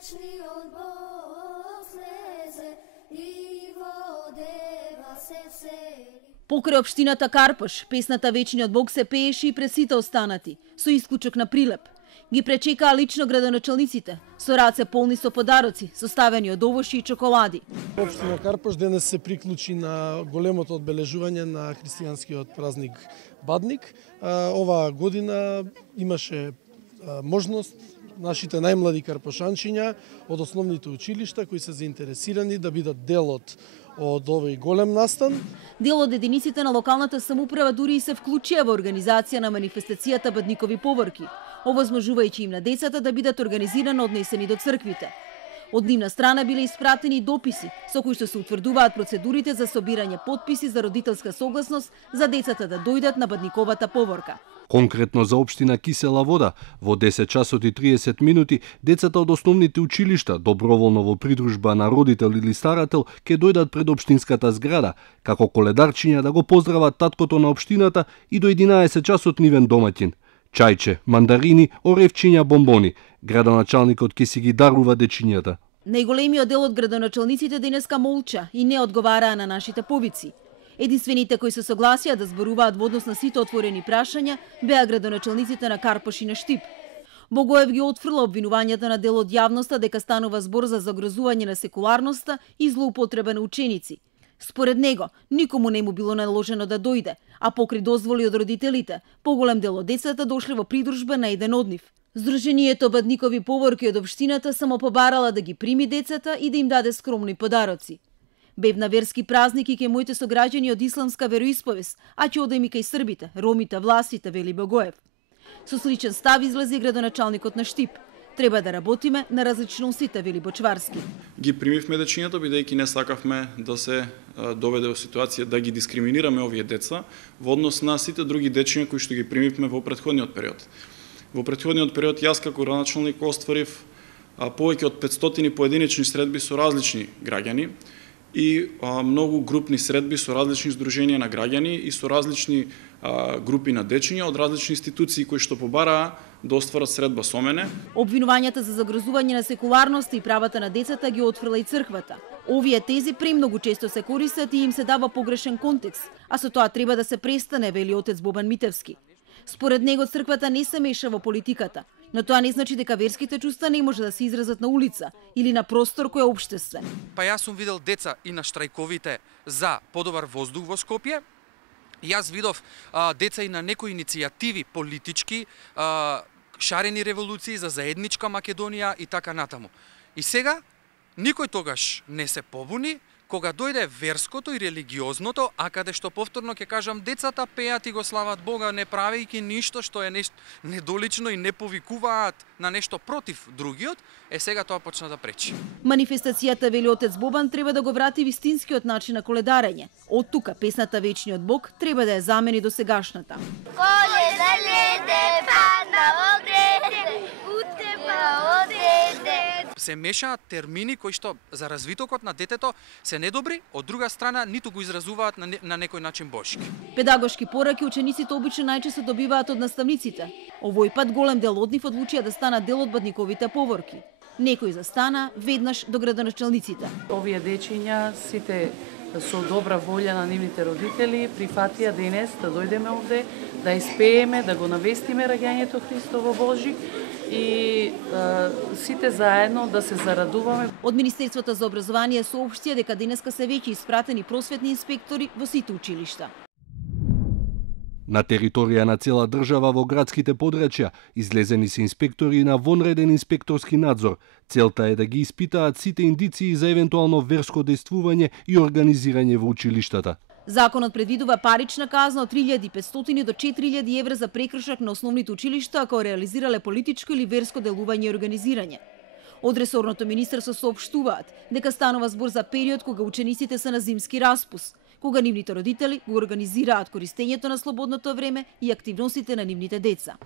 Od Bog sleze и водева се всели. Покрај општината Карпош, песната Вечниот Бог се пееше и пред сите останати, со исклучок на Прилеп. Ги пречекаа лично градоначалниците, со раце полни со подароци, составени од овошји и чоколади. Општина Карпош денес се приклучи на големото одбележување на христијанскиот празник Бадник. Оваа година имаше можност нашите најмлади карпошанчиња од основните училишта кои се заинтересирани да бидат дел од овој голем настан. Дел од единиците на локалната самоуправа дури и се вклучија во организација на манифестацијата Бадникови поворки, овозможувајќи им на децата да бидат организирано однесени до црквите. Од нивна страна биле испратени дописи со кои што се утврдуваат процедурите за собирање потписи за родителска согласност за децата да дојдат на Бадниковата поворка. Конкретно за општина Кисела Вода, во 10 часот и 30 минути, децата од основните училишта, доброволно во придружба на родител или старател, ќе дојдат пред општинската зграда, како коледарчиња да го поздрават таткото на општината и до 11 часот нивен домаќин. Чајче, мандарини, оревчиња, бомбони. Градоначалникот ќе си ги дарува дечињата. Најголемиот дел од градоначалниците денеска молча и не одговараа на нашите повици. Единствените кои се согласија да зборуваат во однос на сите отворени прашања беа градоначалниците на Карпош и на Штип. Богоев ги отфрла обвинувањата на дел од јавноста дека станува збор за загрозување на секуларноста и злоупотреба на ученици. Според него, никому не му било наложено да дојде, а покри дозволи од родителите, поголем дел од децата дошле во придружба на еден од нив. Здруженијето Бадникови поворки од општината само побарала да ги прими децата и да им даде скромни подароци. Бев на верски празник и ке моите сограѓани од исламска вероисповест, а ќе одем и кај србите, ромите, власите, вели Богоев. Со сличен став излезе градоначалникот на Штип. Треба да работиме на различностите, вели Бочварски. Ги примивме дечињата, бидејќи не сакавме да се доведе во ситуација да ги дискриминираме овие деца во однос на сите други дечиња кои што ги примивме во претходниот период. Во претходниот период јас како градоначалник остварив повеќе од 500 поединечни средби со различни граѓани и многу групни средби со различни здруженија на граѓани и со различни групи на дечиња од различни институции кои што побараа да остварат средба со мене. Обвинувањата за загрозување на секуларноста и правата на децата ги отфрла и црквата. Овие тези премногу често се користат и им се дава погрешен контекст, а со тоа треба да се престане, вели отец Бобан Митевски. Според него црквата не се меша во политиката, но тоа не значи дека верските чувства не може да се изразат на улица или на простор кој е општествен. Па јас сум видел деца и на штрајковите за подобар воздух во Скопје. Јас видов деца и на некои иницијативи политички, шарени револуции за заедничка Македонија и така натаму. И сега никој тогаш не се побуни кога дојде верското и религиозното, а каде што повторно ќе кажам децата пеат и го слават Бога не правејќи ништо што е нешто недолично и не повикуваат на нешто против другиот, сега тоа почна да пречи. Манифестацијата, вели отец Бобан, треба да го врати вистинскиот начин на коледарење. Од тука песната Вечниот Бог треба да ја замени до сегашната. Коледа леде, панда огреде, утепа одеде. Се мешаат термини кои што за развитокот на детето се недобри, од друга страна ниту го изразуваат на некој начин бошки. Педагошки пораки учениците обично најчесто добиваат од наставниците. Овој пат голем дел од нив одлучија да станат дел од Бадниковите поворки. Некој застана веднаш до градоначалниците. Овие дечиња сите со добра волја на нивните родители прифатија денес да дојдеме овде, да испееме, да го навестиме раѓањето Христово Божи и сите заедно да се зарадуваме. Од Министерството за образование соопштија дека денеска се веќе испратени просветни инспектори во сите училишта. На територија на цела држава во градските подрачја излезени се инспектори на вонреден инспекторски надзор. Целта е да ги испитаат сите индиции за евентуално верско дејствување и организирање во училиштата. Законот предвидува парична казна од 3500 до 4000 евра за прекршок на основните училишта ако реализирале политичко или верско делување и организирање. Од ресорното министерство соопштуваат дека станува збор за период кога учениците се на зимски распуст, кога нивните родители го организираат користењето на слободното време и активностите на нивните деца.